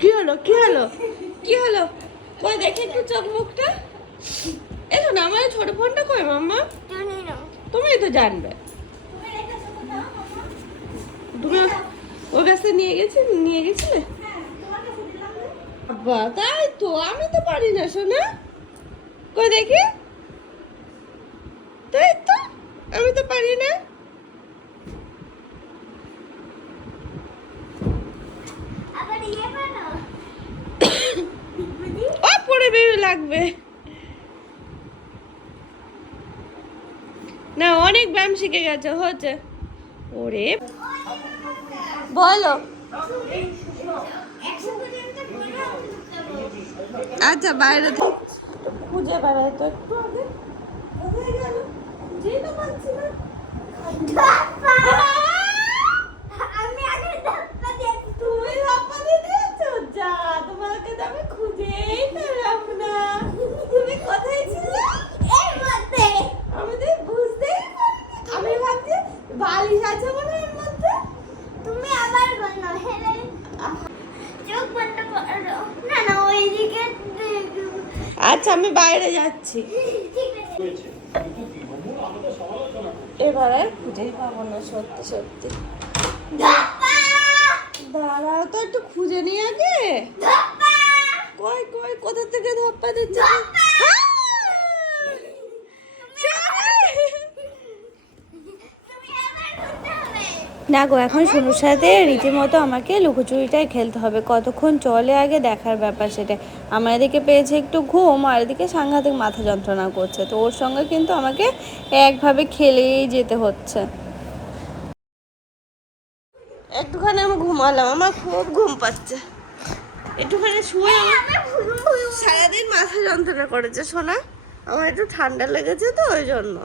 কি হলো কি হলো কি হলো দেখি একটু চোখ মুখটা এসো না আমার ছোট ফোনটা কই মাম্মা তুমি তো জানবে তুমি ওর কাছে নিয়ে গেছি, নিয়ে গেছিলে? বাবা তাই তো আমি তো পারি না শোনা কই দেখি। তাই তো আমি তো পারি না। ইয়ে ও বেবি লাগবে। না অনেক ব্যায়াম শিখে গেছে হচ্ছে ওরে। বলো। আচ্ছা বাইরে খুঁজে বেড়ায় তো একটু আগে। গেল? তো পাচ্ছি না আমি আগে ধাক্কা দিয়েছি তুমি হাপ্পা দিয়ে দিয়েছ যা তোমাকে তো আমি খুঁজেই পেলাম না তুমি কোথায় ছিলে এর মধ্যে আমি তো বুঝতেই পারিনি আমি ভাবছি বালিশ আছে মনে হয় এর মধ্যে তুমি আবার বলো হেলে চোখ বন্ধ করো না না ওইদিকে আচ্ছা আমি বাইরে যাচ্ছি। এবারে খুঁজেই পাবো না, সত্যি সত্যি। দাঁড়াও তো, একটু খুঁজে নিয়ে আগে। কয় কই, কোথা থেকে ধাপ্পা দিচ্ছে তুমি আবার করতে হবে না গো এখন সোনুর সাথে রীতিমতো আমাকে লুকোচুরিটাই খেলতে হবে। কতক্ষণ চলে আগে দেখার ব্যাপার সেটা। আমার এদিকে পেয়েছে একটু ঘুম আর এদিকে সাংঘাতিক মাথা যন্ত্রণা করছে। তো ওর সঙ্গে কিন্তু আমাকে একভাবে খেলেই যেতে হচ্ছে। একটুখানি আমি ঘুমালাম আমার খুব ঘুম পাচ্ছে। একটুখানি শুয়ে আমার সারাদিন মাথা যন্ত্রণা করেছে শোনা আমার একটু ঠান্ডা লেগেছে তো ওই জন্য।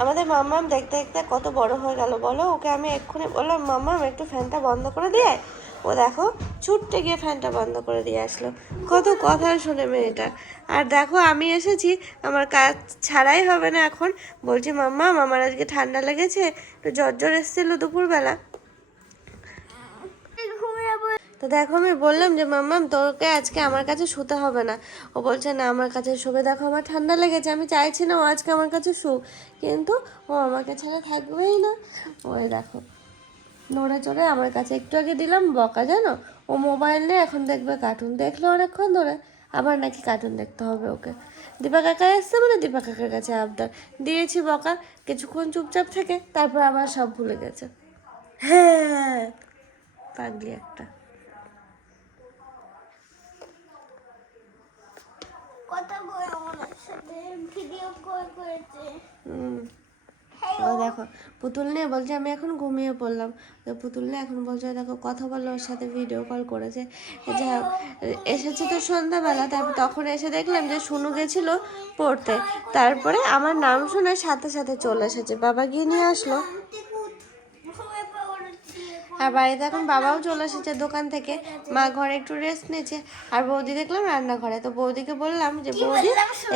আমাদের মাম্মাম দেখতে দেখতে কত বড় হয়ে গেল, বলো? ওকে আমি এক্ষুনি বললাম মাম্মাম একটু ফ্যানটা বন্ধ করে দিয়ে ও দেখো, ছুটতে গিয়ে ফ্যানটা বন্ধ করে দিয়ে আসলো। কত কথা শুনে মেয়েটা। আর দেখো, আমি এসেছি, আমার কাজ ছাড়াই হবে না এখন। বলছি মাম্মাম আমার আজকে ঠান্ডা লেগেছে। একটু জ্বর জ্বর এসেছিল দুপুরবেলা। তো দেখো আমি বললাম যে, মাম্মাম, তোকে আজকে আমার কাছে শুতে হবে না। ও বলছে, না, আমার কাছে শুবে। দেখো, আমার ঠান্ডা লেগেছে, আমি চাইছি না ও আজকে আমার কাছে শু কিন্তু ও আমাকে ছাড়া থাকবেই না। ওই দেখো, নড়ে চড়ে আমার কাছে একটু আগে দিলাম বকা, জানো? ও মোবাইল নিয়ে এখন দেখবে কার্টুন দেখল অনেকক্ষণ ধরে, আবার নাকি কার্টুন দেখতে হবে ওকে। দীপা কাকা এসছে মানে দীপা কাকার কাছে আবদার। দিয়েছি বকা, কিছুক্ষণ চুপচাপ থেকে, তারপর আবার সব ভুলে গেছে। হ্যাঁ পাগলি একটা কথা বলে আমার সাথে ভিডিও কল করেছে। হুম। ও দেখো পুতুল নিয়ে বলছে আমি এখন ঘুমিয়ে পড়লাম। তো পুতুল নিয়ে এখন বলছে দেখো কথা বলল ওর সাথে ভিডিও কল করেছে। যা এসেছে তো সন্ধ্যাবেলা তারপর তখন এসে দেখলাম যে শুনু গেছিল পড়তে। তারপরে আমার নাম শুনে সাথে সাথে চলে এসেছে। বাবা গিয়ে নিয়ে আসলো। আর বাড়িতে এখন বাবাও চলে এসেছে দোকান থেকে। মা ঘরে একটু রেস্ট নিয়েছে। আর বৌদি দেখলাম রান্নাঘরে। তো বৌদিকে বললাম যে বৌদি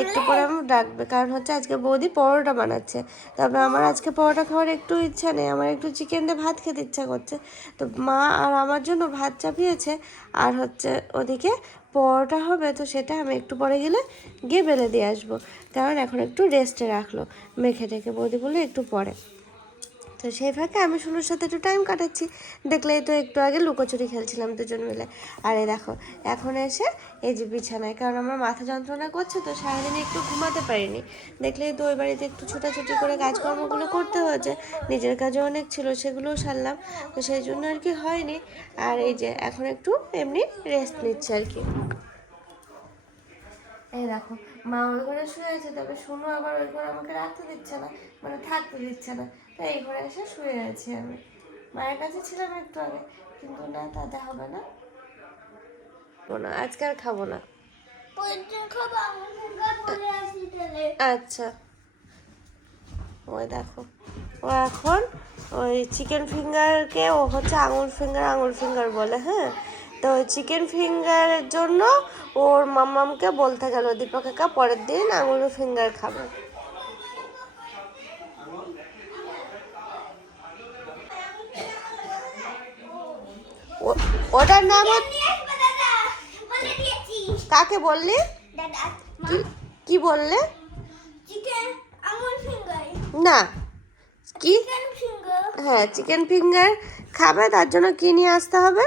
একটু পরে আমার ডাকবে। কারণ হচ্ছে আজকে বৌদি পরোটা বানাচ্ছে। তবে আমার আজকে পরোটা খাওয়ার একটু ইচ্ছা নেই। আমার একটু চিকেন দিয়ে ভাত খেতে ইচ্ছা করছে। তো মা আর আমার জন্য ভাত চাপিয়েছে। আর হচ্ছে ওদিকে পরোটা হবে। তো সেটা আমি একটু পরে গেলে গিয়ে বেলে দিয়ে আসব। কারণ এখন একটু রেস্টে রাখল। মেখে টেখে বৌদি বলে একটু পরে। তো সেই ফাঁকে আমি শুনুর সাথে একটু টাইম কাটাচ্ছি। দেখলেই তো একটু আগে লুকোচুরি খেলছিলাম দুজন মিলে। আর এই দেখো, এখন এসে এই যে বিছানায়, কারণ আমার মাথা যন্ত্রণা করছে তো সারাদিন একটু ঘুমাতে পারিনি। দেখলেই তো ওই বাড়িতে একটু ছোটাছুটি করে কাজকর্মগুলো করতে হয়েছে, নিজের কাজও অনেক ছিল, সেগুলোও সারলাম। তো সেই জন্য আর কি হয়নি। আর এই যে এখন একটু এমনি রেস্ট নিচ্ছে আর কি। এই দেখো, মা ওই ঘরে শুয়ে আছে, তবে শুনো আবার ওই ঘরে আমাকে রাখতে দিচ্ছে না মানে থাকতে দিচ্ছে না। তাই এই ঘরে এসে শুয়ে আছি আমি। মায়ের কাছে ছিলাম একটু আগে কিন্তু না তাতে হবে না। না আজকে আর খাব না। আচ্ছা। ওই দেখো ও এখন ওই চিকেন ফিঙ্গারকে ও হচ্ছে আঙুল ফিঙ্গার আঙুল ফিঙ্গার বলে হ্যাঁ? তো ওই চিকেন ফিঙ্গারের জন্য ওর মাম্মামকে বলতে গেল দীপক কাকা পরের দিন আঙুল ফিঙ্গার খাবে ও- ওটার নাম কাকে বললি? কি বললে? না। কি? হ্যাঁ চিকেন ফিঙ্গার খাবে তার জন্য কি নিয়ে আসতে হবে?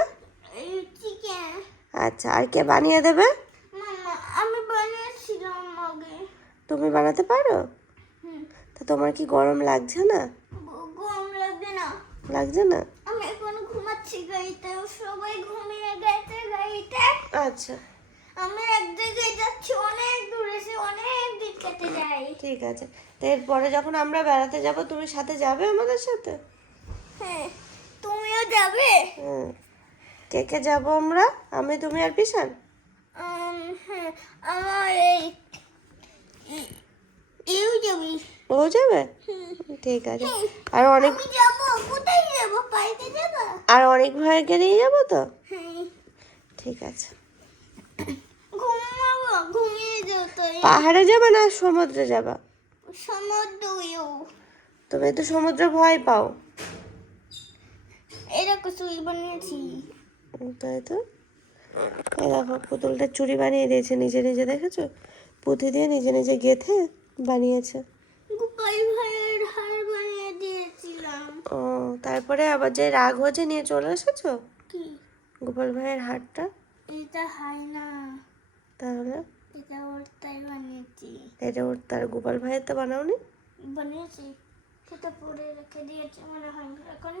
আচ্ছা আর কে বানিয়ে দেবে? তুমি বানাতে পারো? তা তোমার কি গরম লাগছে না? গরম লাগবে না। লাগছে না? আমি এখন ঘুমাচ্ছি গাড়িতে সবাই ঘুমিয়ে গেছে গাড়িতে। আচ্ছা। আমি এক জায়গায় যাচ্ছি অনেক দূরে সে অনেক দিক কেটে যাই ঠিক আছে। তো এরপরে যখন আমরা বেড়াতে যাব তুমি সাথে যাবে আমাদের সাথে? হ্যাঁ তুমিও যাবে? হুম। কে কে যাব আমরা? আমি তুমি আর পিসান হ্যাঁ আমার এই ইউ যাবি ও যাবে? ঠিক আছে। আর অনেক আর অনেক ভাইকে নিয়ে যাব তো? হ্যাঁ। ঠিক আছে। পাহাড়ে যাবে না সমুদ্রে যাবা? তুমি তো সমুদ্রে ভয় পাও। এরকম সুই বানিয়েছি। তাই তো? দেখো পুতুলটা চুরি বানিয়ে দিয়েছে। নিজে নিজে দেখেছ? পুঁথি দিয়ে নিজে নিজে গেথে বানিয়েছে। ও তারপরে আবার যে রাগ হয়েছে নিয়ে চলে এসেছ? কি? গোপাল ভাইয়ের হারটা? এটা হয় না। তাহলে? এটা ওর তাই বানিয়েছি। এটা ওর তার গোপাল ভাইয়ের তো বানাওনি? বানিয়েছি। সেটা পরে রেখে দিয়েছে মনে হয় এখন।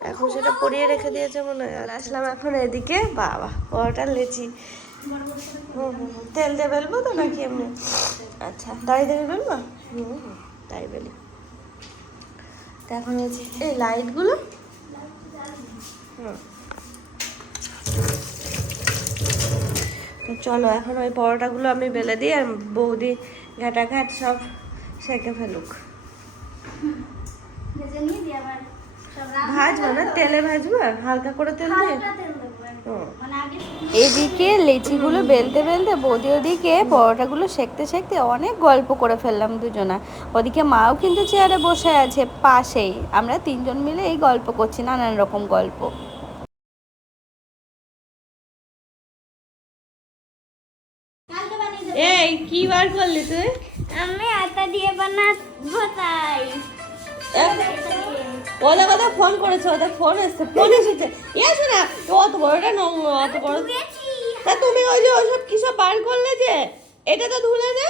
এখন সেটা পরিয়ে রেখে দিয়েছে মনে হয়। আসলাম এখন এদিকে। বাবা ওটা লেচি। হুম হুম। তেল দিয়ে বেলবো তো নাকি এমনি? আচ্ছা তাই দিয়ে বেলবো? হুম তাই বেলি। এখন হচ্ছে এই লাইটগুলো? হুম। তো চলো এখন ওই পরোটাগুলো আমি বেলে দিই আর বৌদি ঘাটা ঘাট সব সেকে ফেলুক। ভাজবো না? তেলে ভাজবো? হালকা করে তেল দিয়ে? এদিকে লেচিগুলো বেলতে বেলতে বৌদি ওদিকে পরোটাগুলো সেকতে সেকতে অনেক গল্প করে ফেললাম দুজনা। ওদিকে মাও কিন্তু চেয়ারে বসে আছে পাশেই। আমরা তিনজন মিলে এই গল্প করছি নানান রকম গল্প। কালকে বানিয়ে দেবো এই কি বার করলি তুই? আমি আটা দিয়ে বানাবো তাই। ওদের কথা ফোন করেছে ওদের ফোন এসছে ফোন এসেছে। এসো না অত বড়টা নোংরা অত বড়। তা তুমি ওই যে ওসব কিসব বার করলে যে এটা তো ধুলে না?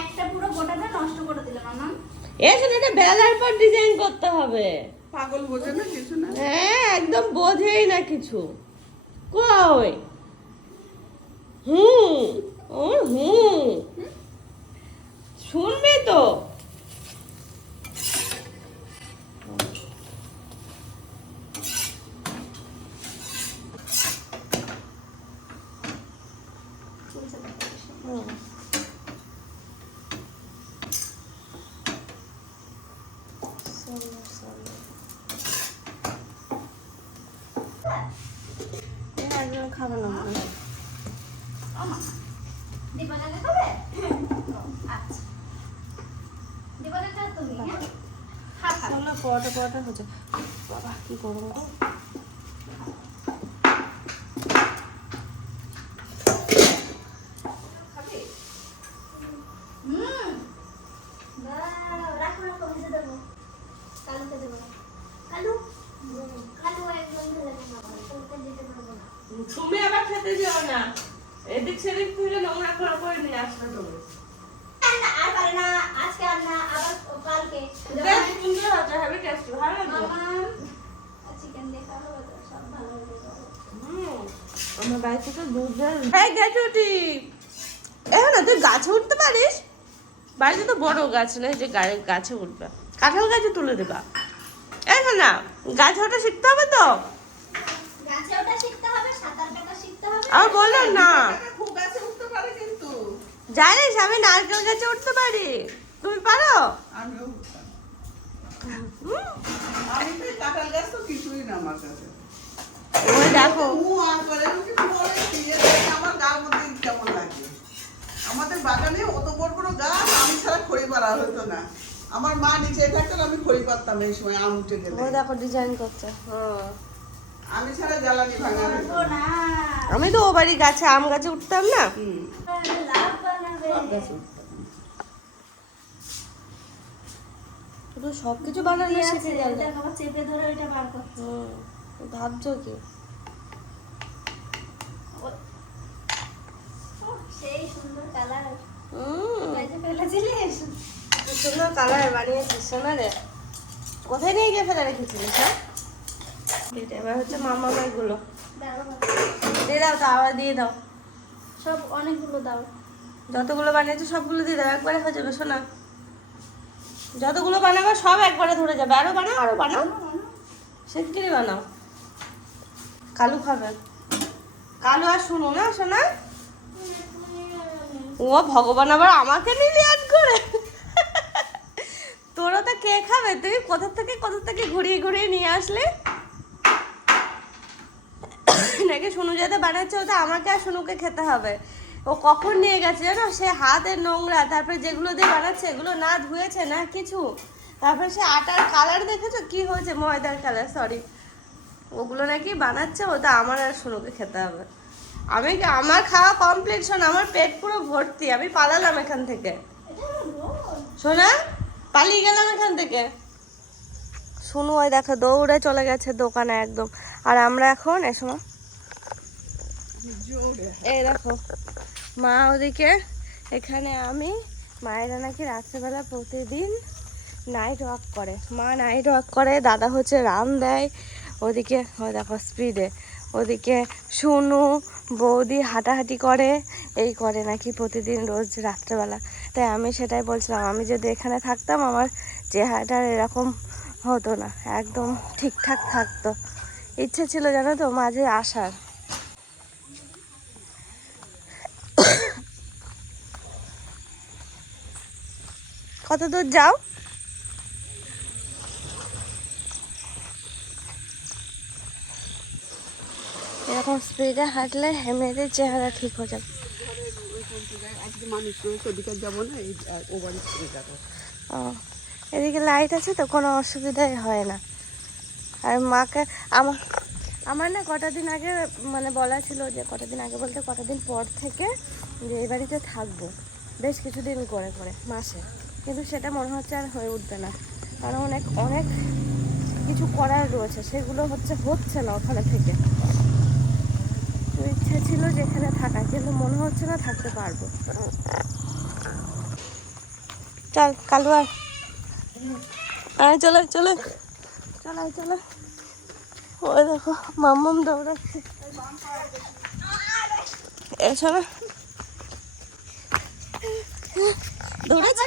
একটা পুরো গোটাটা নষ্ট করে দিলাম মামা। এসো এটা বেলার পর ডিজাইন করতে হবে। পাগল বোঝে না কিছু না? হ্যাঁ একদম বোঝেই না কিছু। কই? হুম। ও হুম শুনবে তো। একজন খাবে না। মনে হয়। দীপাকে খাবে আচ্ছা দীপাকে তুমি হ্যাঁ? খা পরোটা পরোটা হচ্ছে। বাবা কি গো? না। তুমি আবার খেতে যেও না। এদিক সেদিক তুলে নোংরা করে করে নিয়ে আসবে তুমি আর পারে না আজকে আর না আবার কালকে। বেশ সুন্দর হচ্ছে হবে টেস্টি ভালো লাগবে চিকেন দেখা হবে সব ভালো হুম, আমার বাড়িতে তো দুধ হ্যাঁ গেছুটি এখন তুই গাছে উঠতে পারিস? বাড়িতে তো বড় গাছ নেই যে গাছে উঠবে। কাঁঠাল গাছে তুলে দেবা। এখন না গাছে ওটা শিখতে হবে তো? আর বললাম না। জানিস আমি নারকেল গাছে উঠতে পারি। তুমি পারো? ওই দেখো। আমাদের বাগানে অত বড় বড় গাছ আমি ছাড়া খড়ি পাড়া হতো না। আমার মা নিচে থাকতো আমি খড়ি পারতাম এই সময় আম উঠে গেলে। দেখো ডিজাইন করছে। হুম। আমি ছাড়া জ্বালানি ভাঙা আমি তো ও বাড়ি গাছে আম গাছে উঠতাম না। হুম, সব। সবকিছু বানালে শিখে গেল চেপে ধরে এটা বার হুম ভাবছ কি সেই সুন্দর কালার। হুম। ফেলেছিলিস সুন্দর কালার বানিয়েছিস সোনা রে। কোথায় নিয়ে গিয়ে ফেলে রেখেছিলিস হ্যাঁ? এবার হচ্ছে মামা গুলো দাও দিয়ে দাও তো আবার দিয়ে দাও। সব অনেকগুলো দাও। যতগুলো বানিয়েছো সবগুলো দিয়ে দাও একবারে হয়ে যাবে শোনা। যতগুলো বানাবো সব একবারে ধরে যাবে। আরও বানাও আরও বানাও। সেদিকেরই বানাও। কালু খাবে। কালু আর শুনো না শোনা। ও ভগবান আবার আমাকে নিলি আজ করে তোরা তো কে খাবে? তুই কোথা থেকে কোথা থেকে ঘুরিয়ে ঘুরিয়ে নিয়ে আসলে? নাকি শুনু যাতে বানাচ্ছে ওটা আমাকে আর শুনুকে খেতে হবে। ও কখন নিয়ে গেছে জানো? সে হাতের নোংরা তারপরে যেগুলো দিয়ে বানাচ্ছে এগুলো না ধুয়েছে না কিছু। তারপরে সে আটার কালার দেখেছ? কি হয়েছে? ময়দার কালার সরি ওগুলো নাকি বানাচ্ছে ওটা আমার আর শুনুকে খেতে হবে। আমি কি- আমার খাওয়া কমপ্লিট শোন আমার পেট পুরো ভর্তি। আমি পালালাম এখান থেকে। শোনা পালিয়ে গেলাম এখান থেকে। শুনু ওই দেখো দৌড়ে চলে গেছে দোকানে একদম। আর আমরা এখন এসো মা। এই দেখো, মা ওদিকে, এখানে আমি মায়েরা নাকি রাত্রেবেলা প্রতিদিন নাইট ওয়াক করে। মা নাইট ওয়াক করে, দাদা হচ্ছে রান দেয়, ওদিকে, ও দেখো স্পিডে ওদিকে শুনু বৌদি হাঁটাহাঁটি করে, এই করে নাকি প্রতিদিন রোজ রাত্রেবেলা। তাই আমি সেটাই বলছিলাম, আমি যদি এখানে থাকতাম, আমার চেহারাটা এরকম হতো না, একদম ঠিকঠাক থাকতো। ইচ্ছে ছিল জানো তো, মাঝে আসার। কত দূর যাও? এরকম স্পিডে হাঁটলে এমনিতে চেহারা ঠিক হয়ে যাবে। এদিকে লাইট আছে তো, কোনো অসুবিধাই হয় না। আর মাকে আমার আমার না কটা দিন আগে মানে বলা ছিল যে কটা দিন আগে বলতে কটা দিন পর থেকে যে এই বাড়িতে থাকব, বেশ কিছুদিন করে করে, মাসে। কিন্তু সেটা মনে হচ্ছে আর হয়ে উঠবে না। কারণ অনেক অনেক কিছু করার রয়েছে, সেগুলো হচ্ছে হচ্ছে না ওখানে থেকে। তো ইচ্ছে ছিল যে এখানে থাকা কিন্তু মনে হচ্ছে না থাকতে পারব। চল কালু আর চলে চলে। চলো চলো। ওই দেখো মাম্মাম দৌড়াচ্ছে। না দৌড়াচ্ছে?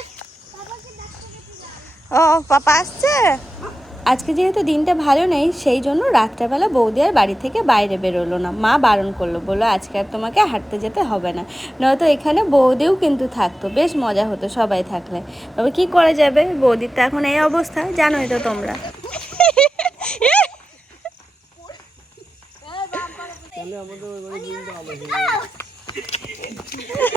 ও পাপা আসছে? আজকে যেহেতু দিনটা ভালো নেই সেই জন্য রাত্রেবেলা বৌদি আর বাড়ি থেকে বাইরে বেরোলো না। মা বারণ করল বলল আজকে আর তোমাকে হাঁটতে যেতে হবে না। নয়তো এখানে বৌদিও কিন্তু থাকতো বেশ মজা হতো সবাই থাকলে। তবে কি করা যাবে? বৌদির তো এখন এই অবস্থা জানোই তো তোমরা।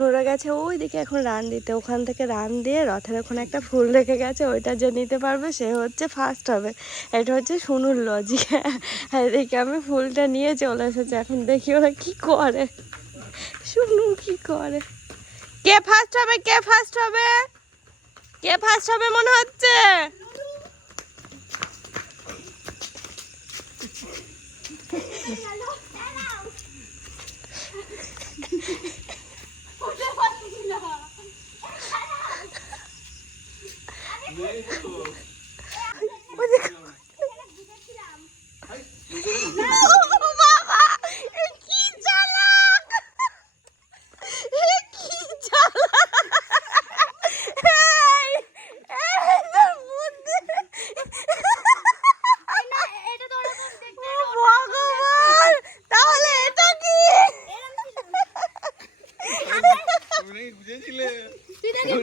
ওরা গেছে, ওই দিকে এখন রান দিতে। ওখান থেকে রান দিয়ে রথের ওখানে একটা ফুল রেখে গেছে, ওইটা যে নিতে পারবে সে হচ্ছে ফার্স্ট হবে। এটা হচ্ছে শুনুর লজিক এদিকে আমি ফুলটা নিয়ে চলে এসেছি, এখন দেখি ওরা কি করে। শুনু কি করে? কে ফার্স্ট হবে, কে ফার্স্ট হবে? কে ফার্স্ট হবে মনে হচ্ছে?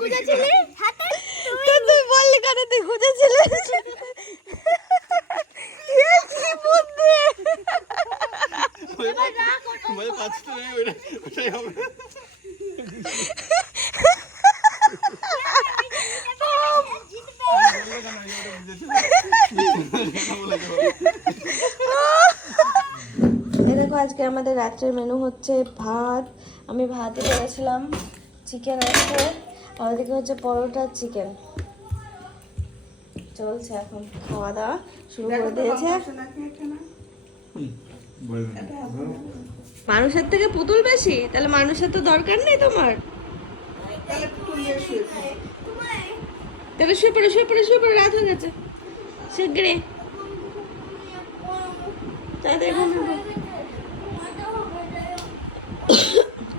খুঁজেছিলি? হাতে তুই বললি কেন তুই আজকে আমাদের রাত্রের মেনু হচ্ছে ভাত। আমি ভাতে করেছিলাম। চিকেন আছে। আর ওদিকে হচ্ছে পরোটা চিকেন চলছে এখন খাওয়া দাওয়া শুরু করে দিয়েছে। মানুষের থেকে পুতুল বেশি? তাহলে মানুষের তো দরকার নেই তোমার। তাহলে শুয়ে তাহলে শুয়ে পড়ে শুয়ে পড়ে শুয়ে পড়ে রাত হয়ে গেছে। ঘুমিয়ে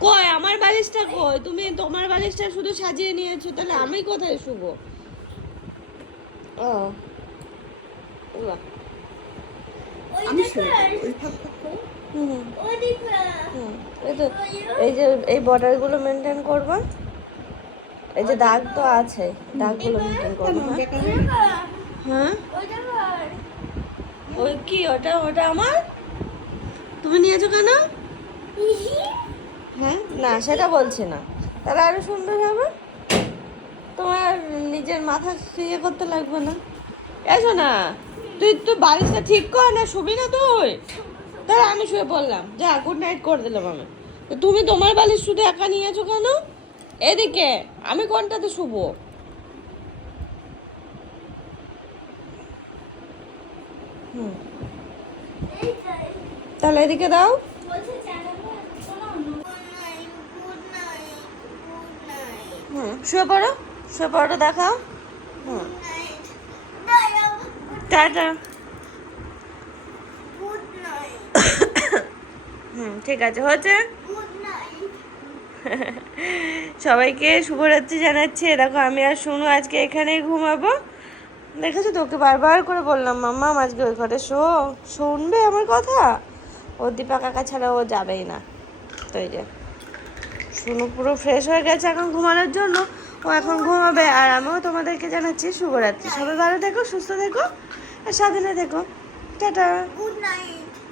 কই আমার বালিশটা কই? তুমি তোমার বালিশটা শুধু সাজিয়ে নিয়েছো, তাহলে আমি কোথায় শুভ ও আমি। এই যে, এই বর্ডারগুলো মেনটেন করবা। এই যে দাগ তো আছে, দাগগুলো মেনটেন। হ্যাঁ? ওই কি, ওটা ওটা আমার? তুমি নিয়েছো কেন? হ্যাঁ? না, সেটা বলছি না। তাহলে আরও সুন্দর হবে। তোমার নিজের মাথা ইয়ে করতে লাগবে না। এসো না তুই তো বালিশটা ঠিক কর না, শুবি না তুই। তাহলে আমি শুয়ে পড়লাম। যা গুড নাইট করে দিলাম আমি। তুমি তোমার বালিশ শুধু একা নিয়েছো কেন? এদিকে, আমি কোনটাতে শুবো? তাহলে এদিকে দাও। হুম, শুয়ে পড়ো শুয়ে পড়ো দেখাও। হুম। হুম, ঠিক আছে হচ্ছে সবাইকে শুভরাত্রি জানাচ্ছি। দেখো, আমি আর শুনু আজকে এখানেই ঘুমাবো। দেখেছ তোকে বারবার করে বললাম, মাম্মা আজকে ওই ঘরে শো, শুনবে আমার কথা? ও দীপা কাকা ছাড়া ও যাবেই না। তো এই যে শুনু পুরো ফ্রেশ হয়ে গেছে এখন ঘুমানোর জন্য। ও এখন ঘুমাবে আর আমিও তোমাদেরকে জানাচ্ছি শুভরাত্রি। সবাই ভালো থেকো, সুস্থ থেকো আর স্বাধীনে থেকো। টাটা। Good night